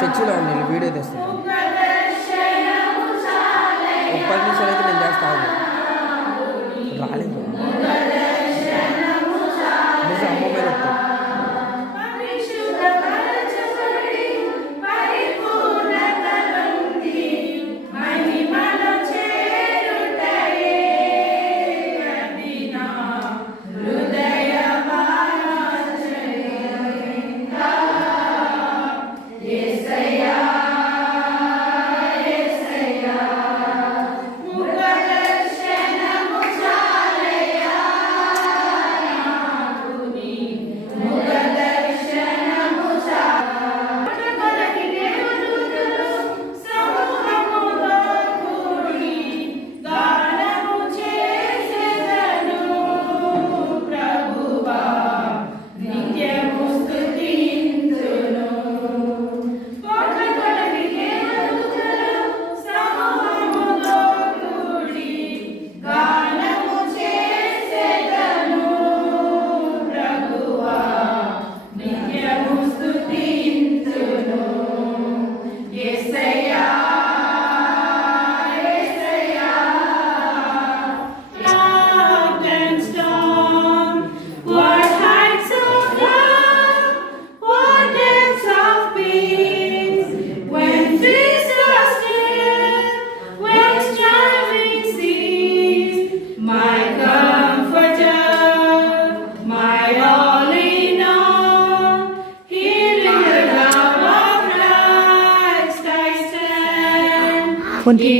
చర్చిలో నేను వీడియో తెస్తాను. 10 నిమిషాలు అయితే నేను చేస్తాను. రాలేదు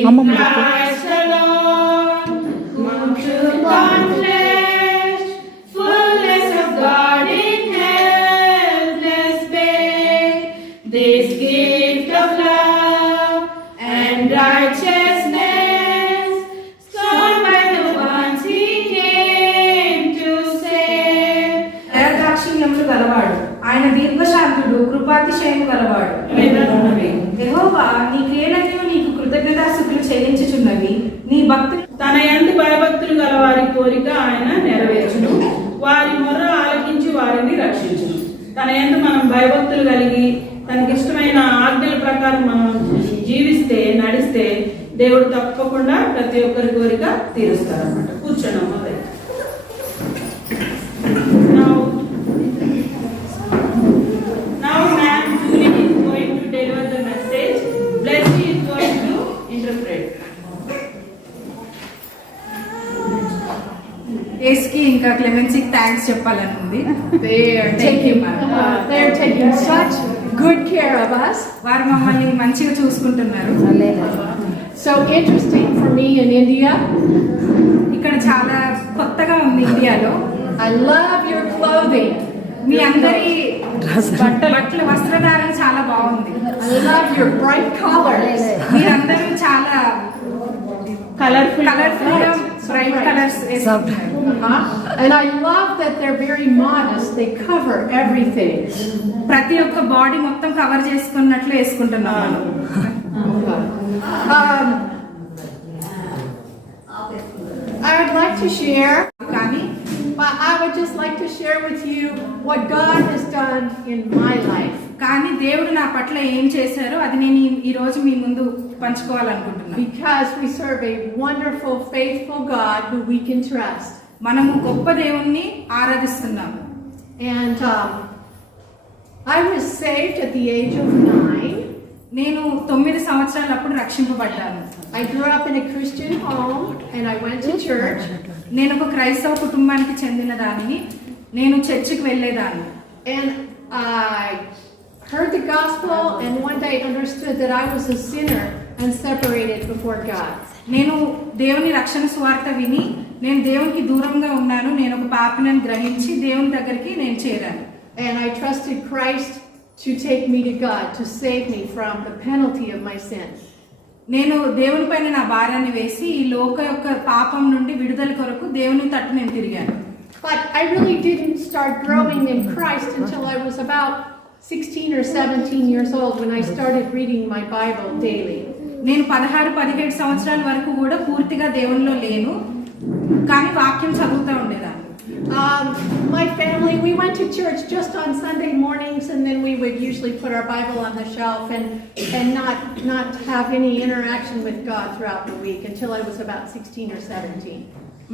అమ్మ మీద అమ్మమ్మ గలవాడు, ఆయన దీర్ఘశాంతుడు, కృపాతిశయము గలవాడు. యెహోవా నీకేనని నీకు కృతజ్ఞతాస్తుతులు చెల్లించుచున్నవి. నీ భక్తులు తన యందు భయభక్తులు గల వారి కోరిక ఆయన నెరవేర్చును. వారి మొర్ర ఆలకించి వారిని రక్షించును. తన యందు మనం భయభక్తులు కలిగి తనకి ఇష్టమైన ఆజ్ఞల ప్రకారం మనం జీవిస్తే, నడిస్తే దేవుడు తప్పకుండా ప్రతి ఒక్కరి కోరిక తీరుస్తారన్నమాట. కూర్చోనమ్మా. ఏస్కి ఇంకా క్లెమెన్సీకి thanks చెప్పాలనుంది. They are taking such good care of us. వారు మమ్మల్ని మంచిగా చూసుకుంటున్నారు. So interesting for me in India. ఇక్కడ చాలా కొత్తగా ఉంది ఇండియాలో. I love your clothing. మీ అందరి బట్టలు వస్త్రధారణ చాలా బాగుంది. I love your bright colors. మీరందరూ చాలా కలర్ఫుల్ బ్రైట్ కలర్స్ వేసుకుంటారు. And I love that they're very modest. They cover everything. ప్రతి ఒక్క బాడీ మొత్తం కవర్ చేసుకున్నట్లు వేసుకుంటున్నాను. I would like to share, కానీ I would just like to share with you what God has done in my life. కానీ దేవుడు నా పట్ల ఏం చేశారో అది నేను ఈ రోజు మీ ముందు పంచుకోవాలనుకుంటున్నాను. Because we serve a wonderful, faithful God who we can trust. మనము గొప్ప దేవుణ్ణి ఆరాధిస్తున్నాము. And I was saved at the age of 9. నేను 9 సంవత్సరాలప్పుడు రక్షింపబడ్డాను. I grew up in a Christian home and I went to church. నేను ఒక క్రైస్తవ కుటుంబానికి చెందిన దానిని. నేను చర్చికి వెళ్ళేదాన్ని. And I heard the gospel and one day understood that I was a sinner and separated before God. నేను దేవుని రక్షణ సువార్త విని నేను దేవునికి దూరంగా ఉన్నాను, నేను ఒక పాపిని గ్రహించి దేవుని దగ్గరికి నేను చేరాను. And I trusted Christ to take me to God, to save me from the penalty of my sin. నేను దేవుని పైన నా భారాన్ని వేసి ఈ లోక యొక్క పాపం నుండి విడుదల కొరకు దేవుని తట్టు నేను తిరిగాను. But I really didn't start growing in Christ until I was about 16 or 17 years old when I started reading my Bible daily. నేను 16-17 సంవత్సరాల వరకు కూడా పూర్తిగా దేవునిలో లేను, కానీ వాక్యం చదువుతూ ఉండేదాన్ని. My family, we went to church just on Sunday mornings, and then we would usually put our Bible on the shelf and not have any interaction with God throughout the week until I was about 16 or 17.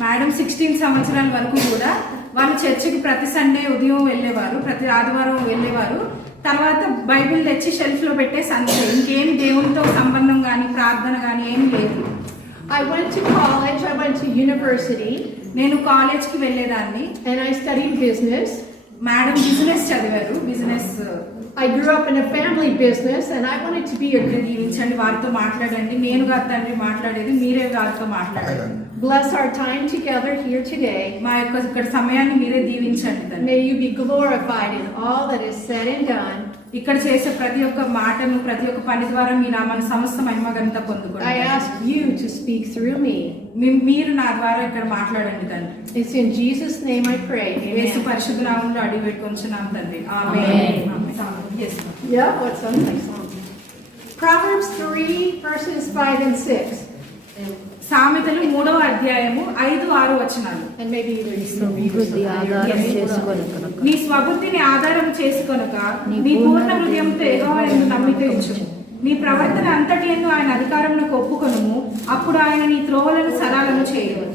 Madam 16 సంవత్సరాల వరకు కూడా వాళ్ళు చర్చికి ప్రతి Sunday ఉదయం వెళ్ళేవారు, ప్రతి ఆదివారం వెళ్ళేవారు. తర్వాత బైబిల్ తెచ్చి షెల్ఫ్ లో పెట్టేసి అంతే, ఇంకేం దేవునితో సంబంధం కానీ ప్రార్థన కానీ ఏం లేదు. I went to college, I went to university. నేను కాలేజ్కి వెళ్ళేదాన్ని. And I studied business. Madam business చదివారు, business. I grew up in a family business and I wanted to be a good. దీవించండి, వారితో మాట్లాడండి. నేను కాదు తండ్రి మాట్లాడేది, మీరే వారితో మాట్లాడండి. Bless our time together here today. మా యొక్క ఇక్కడ సమయాన్ని మీరే దీవించండి తండ్రి. May you be glorified in all that is said and done. ఇక్కడ చేసే ప్రతి ఒక్క మాటను, ప్రతి ఒక్క పని ద్వారా మీ నామాన్ని సమస్త మహిమ ఘనత పొందుకోండి. I ask you to speak through me. మీరు నా ద్వారా ఇక్కడ మాట్లాడండి తండ్రి. It's in Jesus' name I pray. Yesu Amen. పరిశుద్ధ నామములో అడిగి పెట్టుకొంచున్నాం తండ్రి. ఆమేన్. Yes. Yeah, what's on my song? Proverbs 3 verses 5 and 6. సామెతలు 3వ అధ్యాయము 5-6 వచనాలు. And maybe you read సమృద్ధి ఆధారం చేసుకొనక నీ స్వబుద్ధిని ఆధారం చేసుకొనక నీ పూర్ణ హృదయంతో యెహోవా యందు నమ్మిక ఉంచుము. నీ ప్రవర్తన అంతటి యందు ఆయన అధికారమునకు ఒప్పుకొనుము, అప్పుడు ఆయన నీ త్రోవలను సరళము చేయను.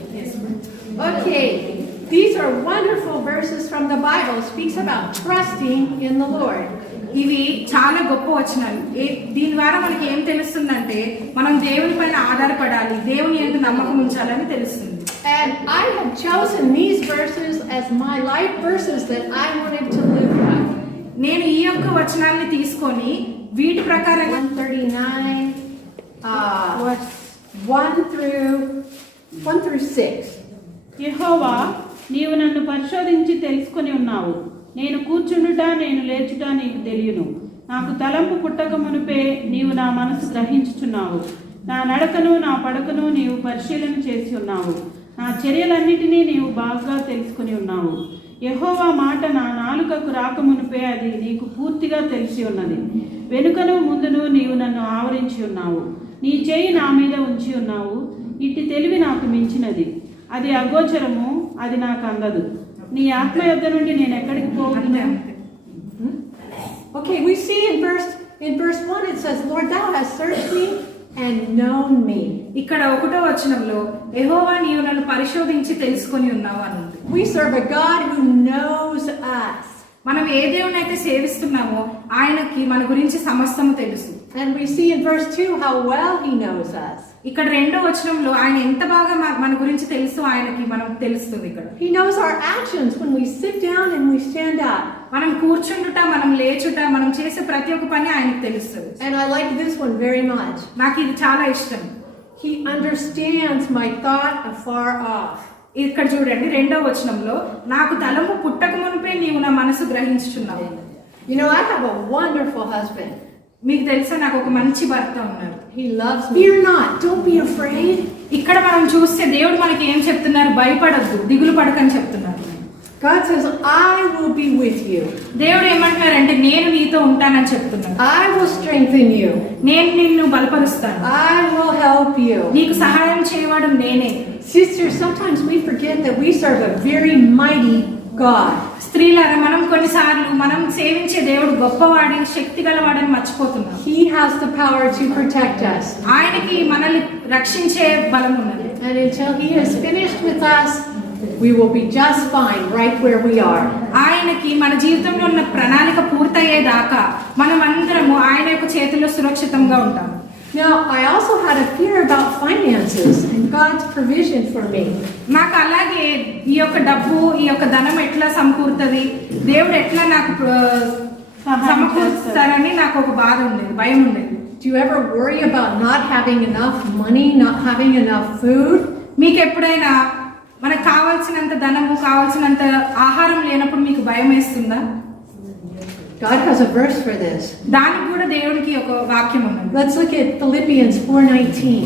Okay, these are wonderful verses from the Bible. It speaks about trusting in the Lord. ఇవి చాలా గొప్ప వచనాలు. దీని ద్వారా మనకి ఏం తెలుస్తుందంటే మనం దేవుని పైన ఆధారపడాలి, దేవుని యందు నమ్మకం ఉంచాలని తెలుస్తుంది. And I have chosen these verses as my life verses that I wanted to live by. నేను ఈ యొక్క వచనాన్ని తీసుకొని వీటి ప్రకారంగా 139, 1 through 6. యెహోవా, నీవు నన్ను పరిశోధించి తెలుసుకొని ఉన్నావు. నేను కూర్చుండుట, నేను లేచుట నీకు తెలియను. నాకు తలంపు పుట్టక మునుపే నీవు నా మనసు గ్రహించుచున్నావు. నా నడకను, నా పడకను నీవు పరిశీలన చేసి ఉన్నావు. నా చర్యలన్నిటినీ నీవు బాగా తెలుసుకుని ఉన్నావు. యెహోవా మాట నా నాలుకకు రాకమునుపే అది నీకు పూర్తిగా తెలిసి ఉన్నది. వెనుకను ముందును నీవు నన్ను ఆవరించి ఉన్నావు. నీ చేయి నా మీద ఉంచి ఉన్నావు. ఇట్టి తెలివి నాకు మించినది. అది అగోచరము, అది నాకు అందదు. నీ ఆత్మ యొద్ద నుండి నేను ఎక్కడికి పోగలను? Okay, we see in verse 1 it says, Lord, thou hast searched me and known me. ఇక్కడ 1వ వచనంలో యెహోవా నీవు నన్ను పరిశోధించి తెలుసుకొని ఉన్నావు అని ఉంది. We serve a God who knows us. మనం ఏ దేవుని అయితే సేవిస్తున్నామో ఆయనకి మన గురించి సమస్తము తెలుసు. And we see in verse 2 how well he knows us. ఇక్కడ 2వ వచనంలో ఆయన ఎంత బాగా మన గురించి తెలుసు ఆయనకి మనం తెలుస్తుంది. ఇక్కడ He knows our actions when we sit down and we stand up. మనం కూర్చుండుట, మనం లేచుట, మనం చేసే ప్రతి ఒక్క పని ఆయనకు తెలుస్తుంది. And I like this one very much. నాకు ఇది చాలా ఇష్టం. He understands my thought afar off. ఇక్కడ చూడండి 2వ వచనంలో నాకు తలంపు పుట్టక మునిపే నీవు నా మనసు గ్రహించుచున్నావు. You know, I have a wonderful husband. మీకు తెలుసా నాకు ఒక మంచి భర్త ఉన్నారు. He loves me. Fear not, don't be afraid. ఇక్కడ మనం చూస్తే దేవుడు మనకి ఏం చెప్తున్నారు? భయపడద్దు, దిగులు పడకని చెప్తున్నారు. God says, I will be with you. దేవుడు ఏమంటున్నారంటే నేను నీతో ఉంటానని చెప్తున్నాను. I will strengthen you. నేను నిన్ను బలపరుస్తాను. I will help you. నీకు సహాయం చేయవాడు నేనే. Sisters, sometimes we forget that we serve a very mighty God. స్త్రీలారా, మనం కొన్నిసార్లు మనం సేవించే దేవుడు గొప్పవాడి, శక్తి గలవాడని మర్చిపోతున్నాం. He has the power to protect us. ఆయనకి మనల్ని రక్షించే బలం ఉన్నది. And until he is finished with us, we will be just fine right where we are. ఆయనకి మన జీవితంలో ఉన్న ప్రణాళిక పూర్తయ్యేదాకా మనం అందరము ఆయన యొక్క చేతుల్లో సురక్షితంగా ఉంటాం. Now, I also had a fear about finances and God's provision for me. నాకు అలాగే ఈ యొక్క డబ్బు, ఈ యొక్క ధనం ఎట్లా సమకూరుతుంది, దేవుడు ఎట్లా నాకు సమకూరుస్తారని నాకు ఒక బాధ ఉండేది, భయం ఉండేది. Do you ever worry about not having enough money, not having enough food? మీకు ఎప్పుడైనా మనకు కావాల్సినంత ధనము, కావాల్సినంత ఆహారం లేనప్పుడు మీకు భయం వేస్తుందా? God has a verse for this. దానికి కూడా దేవుడికి ఒక వాక్యం ఉన్నది. Let's look at Philippians 4:19.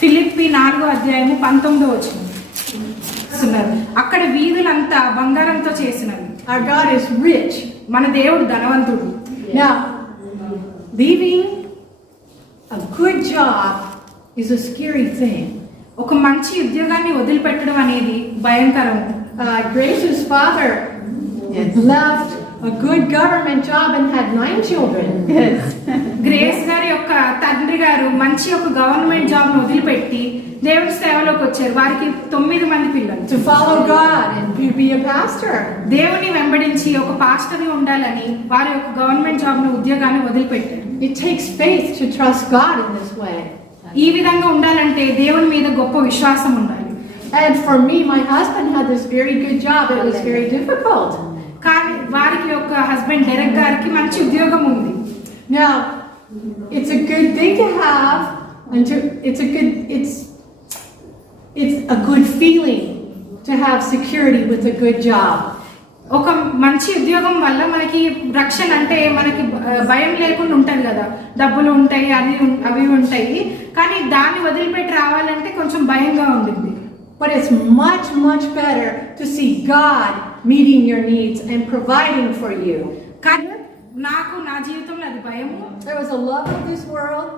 Philippi 4వ అధ్యాయము 19వ వచనం. అక్కడ వీధులంతా బంగారంతో చేసినవి. Our God is rich. మన దేవుడు ధనవంతుడు. Now, leaving a good job is a scary thing. ఒక మంచి ఉద్యోగాన్ని వదిలిపెట్టడం అనేది భయంకరం. Grace's father left a good government job and had 9 children. Grace గారి యొక్క తండ్రి గారు మంచి ఒక గవర్నమెంట్ జాబ్ ను వదిలిపెట్టి దేవుని సేవలోకి వచ్చారు. వారికి 9 మంది పిల్లలు. To follow God and to be a pastor. దేవుని వెంబడించి ఒక పాస్టర్ గా ఉండాలని వారి యొక్క గవర్నమెంట్ జాబ్ ను ఉద్యోగాన్ని వదిలిపెట్టారు. It takes faith to trust God in this way. ఈ విధంగా ఉండాలంటే దేవుని మీద గొప్ప విశ్వాసం ఉండాలి. And for me, my husband had this very good job. It was very difficult. కానీ వారికి యొక్క హస్బెండ్ డెరెక్ గారికి మంచి ఉద్యోగం ఉంది. Now, it's a good thing to have, and it's a good feeling to have security with a good job. ఒక మంచి ఉద్యోగం వల్ల మనకి రక్షణ అంటే మనకి భయం లేకుండా ఉంటుంది కదా, డబ్బులు ఉంటాయి, అవి ఉంటాయి. కానీ దాన్ని వదిలిపెట్టి రావాలంటే కొంచెం భయంగా ఉంటుంది. But it's much, much better to see God meeting your needs and providing for you. కానీ నాకు నా జీవితంలో అది భయము. There was a love of this world.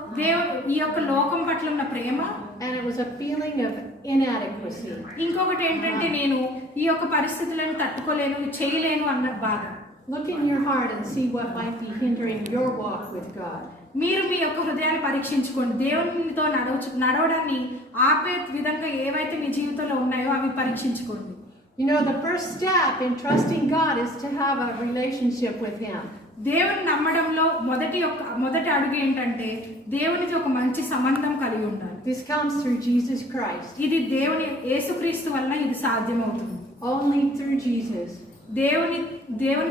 ఈ యొక్క లోకం పట్ల ఉన్న ప్రేమ. And it was a feeling of inadequacy. ఇంకొకటి ఏంటంటే నేను ఈ యొక్క పరిస్థితులను తట్టుకోలేను, చేయలేను అన్న బాధ. Look in your heart and see what might be hindering your walk with God. మీరు మీ యొక్క హృదయాన్ని పరీక్షించుకోండి. దేవునితో నడవడాన్ని ఆపే విధంగా ఏవైతే మీ జీవితంలో ఉన్నాయో అవి పరీక్షించుకోండి. You know, the first step in trusting God is to have a relationship with Him. దేవుని నమ్మడంలో మొదటి అడుగు ఏంటంటే దేవునితో ఒక మంచి సంబంధం కలిగి ఉండాలి. This comes through Jesus Christ. ఇది యేసుక్రీస్తు వలన ఇది సాధ్యమవుతుంది. Only through Jesus. దేవుని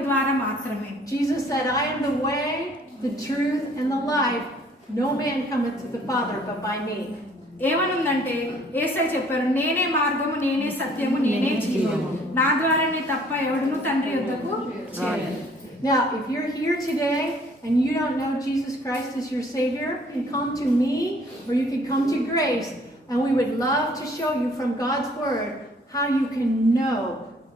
ద్వారా మాత్రమే. Jesus said, I am the way, the truth, and the life. No man cometh to the Father but by me. ఏమనుందంటే యేసయ్య చెప్పారు, నేనే మార్గము, నేనే సత్యము, నేనే జీవము, నా ద్వారానే తప్ప ఎవడును తండ్రి యొద్దకు చేరడు. Now, if you're here today and you don't know Jesus Christ as your Savior, you can come to me or you can come to Grace, and we would love to show you from God's Word how you can know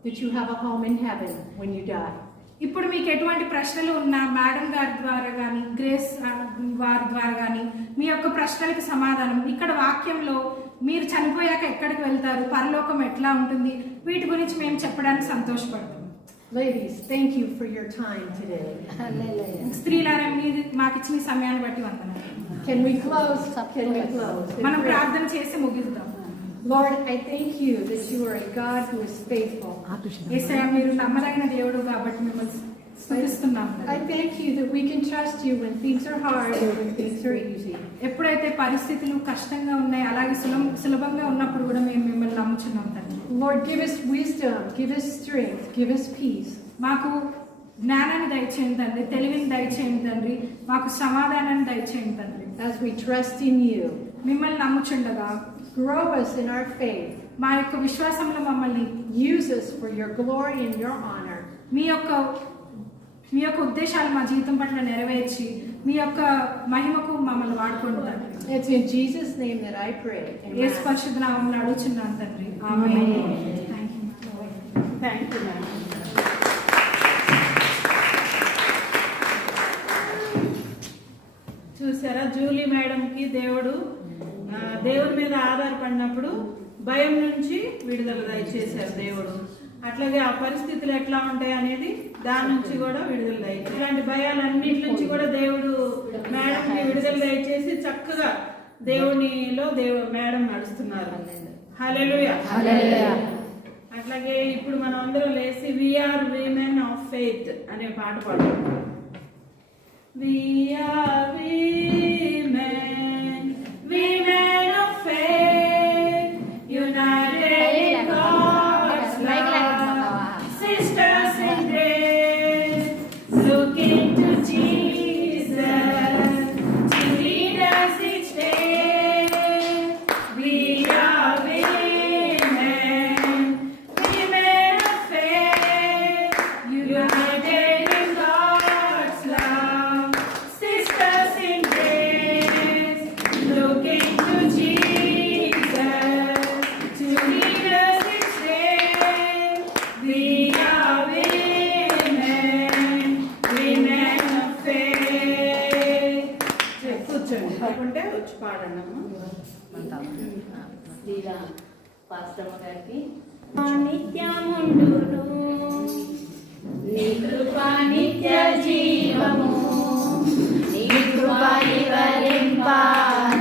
that you have a home in heaven when you die. ఇప్పుడు మీకు ఎటువంటి ప్రశ్నలు ఉన్నా madam గారి ద్వారా కానీ grace వారి ద్వారా కానీ మీ యొక్క ప్రశ్నలకు సమాధానం ఇక్కడ వాక్యంలో మీరు చనిపోయాక ఎక్కడికి వెళ్తారు, పరలోకం ఎట్లా ఉంటుంది, వీటి గురించి మేము చెప్పడానికి సంతోషపడతాం. Ladies, thank you for your time today. స్త్రీలారా మీరు మాకు ఇచ్చిన సమయాన్ని బట్టి వందనాలు. Can we close? Can we close? మనం ప్రార్థన చేసి ముగిద్దాం. Lord, I thank you that you are a God who is faithful. యేసయ్య మీరు నమ్మదగిన దేవుడు కాబట్టి మిమ్మల్ని స్తుతిస్తున్నాం. I thank you that we can trust you when things are hard and when things are easy. ఎప్పుడైతే పరిస్థితులు కష్టంగా ఉన్నాయి అలాగే సులభంగా ఉన్నప్పుడు కూడా మేము మిమ్మల్ని నమ్ముచున్నాం తండ్రి. Lord, give us wisdom, give us strength, give us peace. మాకు జ్ఞానాన్ని దయచేయండి తండ్రి, తెలివిని దయచేయండి తండ్రి, మాకు సమాధానాన్ని దయచేయండి తండ్రి. As we trust in you, మిమ్మల్ని నమ్ముచుండగా grow us in our faith. మా యొక్క విశ్వాసంలో మమ్మల్ని Use us for your glory and your honor. మీ యొక్క ఉద్దేశాలు మా జీవితం పట్ల నెరవేర్చి మీ యొక్క మహిమకు మమ్మల్ని వాడుకోండి తండ్రి. It's in Jesus' name that I pray. యేసు పరిశుద్ధ నామములో అడుగుచున్నాను తండ్రి. ఆమేన్. Thank you madam. చూసారా, జూలీ మేడంకి దేవుడి మీద ఆధారపడినప్పుడు భయం నుంచి విడుదల దయచేశారు దేవుడు. అట్లాగే ఆ పరిస్థితులు ఎట్లా ఉంటాయి అనేది దాని నుంచి కూడా విడుదల దయచేసి ఇలాంటి భయాలన్నిటి నుంచి కూడా దేవుడు మేడంకి విడుదల దయచేసి చక్కగా దేవునిలో మేడం నడుస్తున్నారు. హల్లెలూయా. అట్లాగే ఇప్పుడు మనం అందరం లేసి వీఆర్ విమెన్ ఆఫ్ ఫెయిత్ అనే పాట పాడుకుంటాం. We are women of faith, united in God's love, sisters in grace, looking to Jesus to lead us each day. We are women of faith, united in God's love, sisters in grace, looking to Jesus to lead us each day. We are women of faith. కూర్చోండి, కాకుంటే వచ్చి పాడండి అమ్మా. శ్రీరామ్ పాస్టమ్మ గారికి నిత్యముండును నీ కృప నిత్య జీవము నీ కృప వివరింప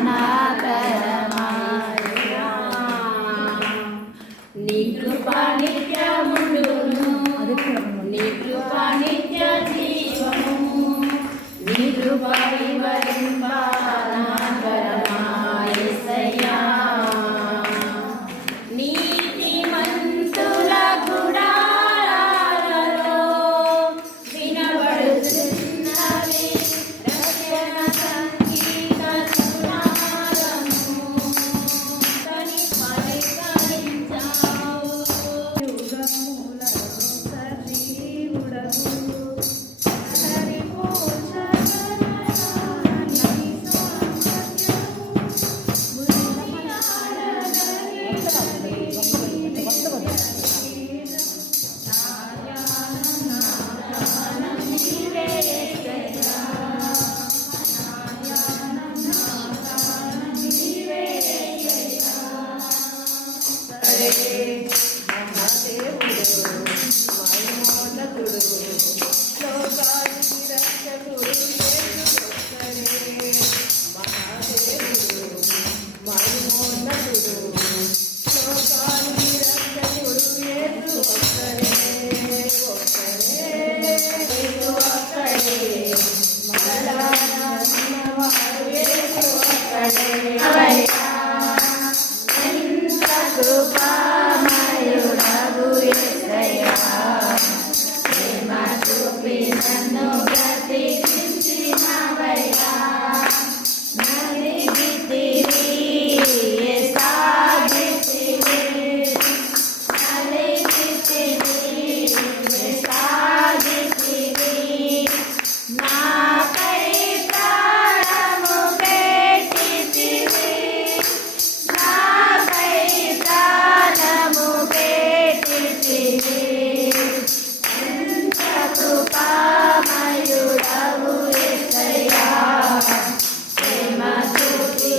నా తరమాయా నీ కృప నిత్యముండును నీ కృప నిత్య జీవము నీ కృప వివరింప నా తరమాయా నీతిమంతుల గుడారాలలో వినబడుతున్నది రక్షణ సంగీత సునాదము తని పరికరించావు యుగములలో సజీవుడవు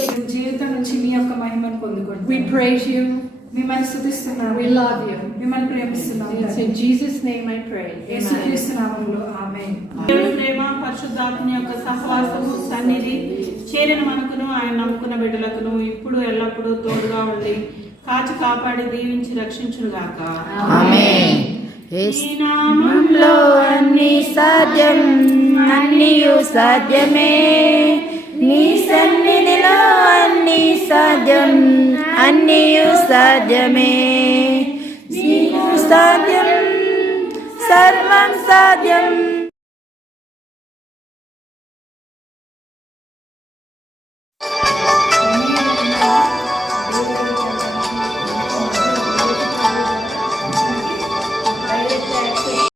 హరి జీవితం నుంచి మీ యొక్క మహిమను పొందుకోండి. We praise you. మిమ్మల్ని స్తుతిస్తున్నాము. We love you. మిమ్మల్ని ప్రేమిస్తున్నాము. It's in Jesus' name I pray. యేసుక్రీస్తు నామములో ఆమేన్. దేవుని ప్రేమ పరిశుద్ధాత్మ యొక్క సహవాసము సన్నిధి చేరిన మనకును ఆయన నమ్ముకున్న బిడ్డలకును ఇప్పుడు ఎల్లప్పుడూ తోడుగా ఉండి కాచి కాపాడి దీవించి రక్షించుగాక. ఆమేన్. ఈ నామం లో అన్ని సాధ్యం అన్నియు సాధ్యమే నీ సన్నిధిలో అన్ని సాధ్యం అన్నియు సాధ్యమే నీకు సాధ్యం సర్వం సాధ్యం